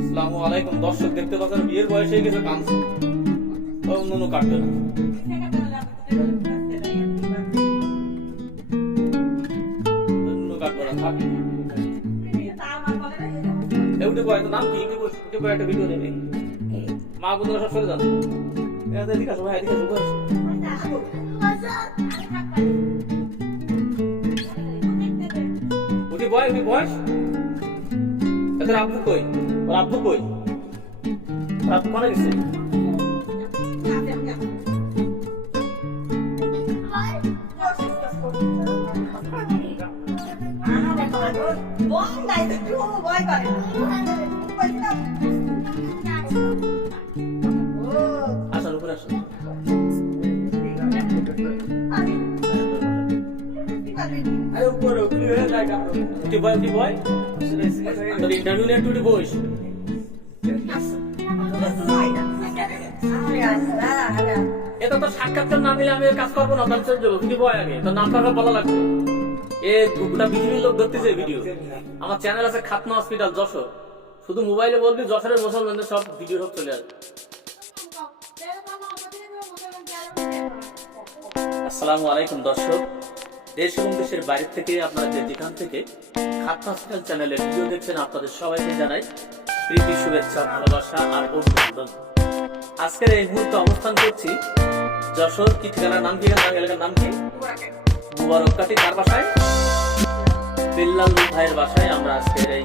আসসালামু আলাইকুম দর্শক দেখতে পাচ্ছেন, বিয়ের বয়স হয়ে গেছে, কাঁদছে। অন্য কাটবে না। অন্য কাটবে না, থাক। এ, উঠে বয় তো নাম কি? একটা ভিডিও নেবে মা বন্ধুরা সব সরে যান। এদিকে আসো, ভাই উঠে বয় উঠে বয়স? এদের আব্বু কই? ওর আব্বু কই? ওর আব্বু মারা গেছে? আসুন হয়ে বয় বয় তোর ইন্টারভিউ তো সাক্ষাৎকার না দিলে আমি কাজ করব না তাহলে চলে যাব বয় তোর বলা লাগবে এ লোক ভিডিও আমার চ্যানেল আছে খাতনা হসপিটাল যশোর শুধু মোবাইলে বলবি যশোরের মুসলমানদের সব ভিডিও সব চলে আসবে আসসালামু আলাইকুম দর্শক। দেশ এবং দেশের বাইরে থেকে আপনারা যে যেখান থেকে খাতনা হসপিটাল চ্যানেলের ভিডিও দেখছেন, আপনাদের সবাইকে জানাই প্রীতি, শুভেচ্ছা, ভালোবাসা আর অভিনন্দন। আজকের এই মুহূর্তে অবস্থান করছি যশোর কি ঠিকানার নাম কি এলাকার নাম কি? মুবারক কাটি কার বাসায়? বিল্লাল ভাইয়ের বাসায় আমরা আজকের এই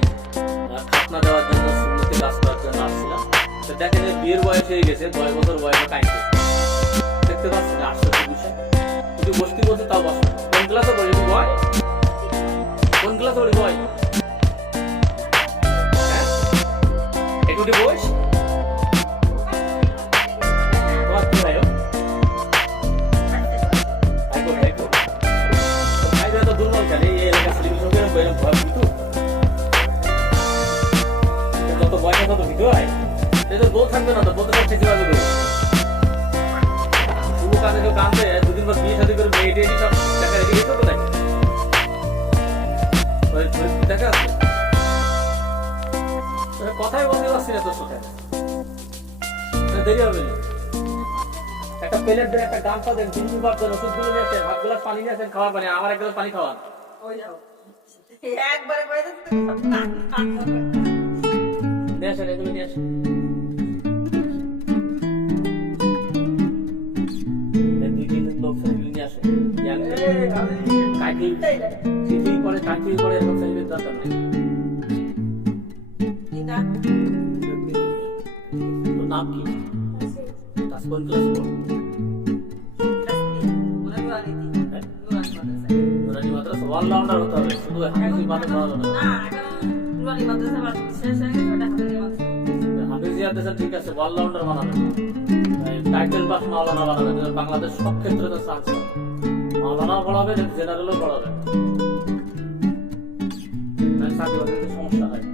খাতনা দেওয়ার জন্য, সুন্নতি কাজ করার জন্য আসছিলাম। তো দেখেন যে বিয়ের বয়স হয়ে গেছে দশ বছর বয়সে কাইতে দেখতে পাচ্ছেন, আশ্চর্য বিষয়। কিন্তু বসতি বলছে তাও বসে। কোন ক্লাসে পড়ি বয় কোন ক্লাসে পড়ি বয়? একটু কো, তো তো? বয়স তত ভীতু হয়। তো বউ থাকবে না তো, বউ তো কাজে কেউ কাঁদবে, দুদিন পর বিয়ে শাদী করে মেয়ে টেয়ে সব দেখা রেখে গেছে তো নাকি? ওই- ওই দেখা আছে? কথাই বলতে পারছি না তোর সাথে দেরি হবে না। একটা প্লেট দেন একটা গামছা দেন বিন্দু বার দেন ওষুধগুলো নিয়ে আসেন হাত গ্লাস পানি নিয়ে আসেন খাওয়ার পানি আমার এক গ্লাস পানি খাওয়ান। একবারে করে নিয়ে আসেন এগুলো নিয়ে আসেন। চিঠি করে এরকম ছেলেদের দরকার নেই। তোর নাম কি? তাস কোন ক্লাস পড় নুরানি মাদ্রাসা অলরাউন্ডার হতে হবে শুধু হাফিজি মাদ্রাসা। ভালো না হাফিজিয়া দেশের ঠিক আছে অলরাউন্ডার বানাবেন টাইটেল পাস মাওলানা বানাবেন বাংলাদেশ সব ক্ষেত্রে তো চান্স মাওলানাও পড়াবে জেনারেলও পড়াবে। চাকরি সমস্যা হয়।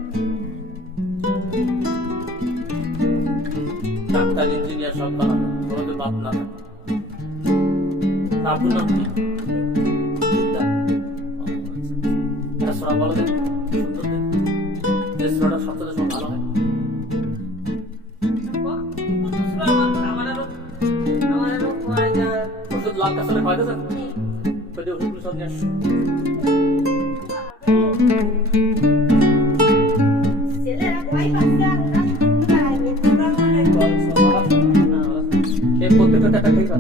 ডাক্তার ইঞ্জিনিয়ার সব বানাবে কোনোদিন বাদ না আপনার নাম কি? সোনা বলো দেন সুন্দর দেন যে সোনাটা সবচেয়ে সব ভালো হয়। ওষুধ লাল কাছে ওই ওষুধগুলো সব নিয়ে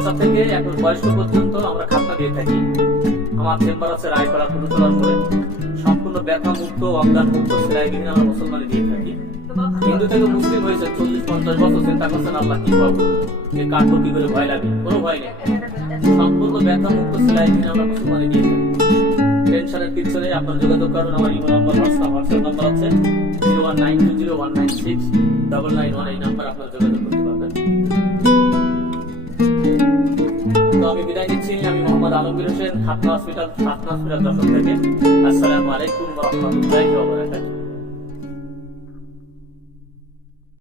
বাচ্চা থেকে এখন বয়স্ক পর্যন্ত আমরা খাতা দিয়ে থাকি। আমার চেম্বার আছে রায়পাড়া পুরুতলার মোড়ে। সম্পূর্ণ ব্যথা মুক্ত অজ্ঞান মুক্ত সেলাইবিহীন আমরা মুসলমানে দিয়ে থাকি। হিন্দু থেকে মুসলিম হয়েছে চল্লিশ, পঞ্চাশ বছর, চিন্তা করছেন আল্লাহ কি পাবো এ কাটবো কি করে ভয় লাগে? কোনো ভয় নেই। সম্পূর্ণ ব্যথা মুক্ত সেলাইবিহীন আমরা মুসলমানে দিয়ে থাকি। টেনশনের কিছু নেই আপনার যোগাযোগ করুন। আমার email number WhatsApp WhatsApp number আছে। Zero one nine two zero one nine six double nine one এই নাম্বার আপনার যোগাযোগ করতে পারবেন। তো আমি বিদায় নিচ্ছি। আমি মোহাম্মদ আলমগীর হোসেন খাতনা হসপিটাল খাতনা হসপিটাল দর্শক থেকে। আসসালামু আলাইকুম রহমতুল্লাহ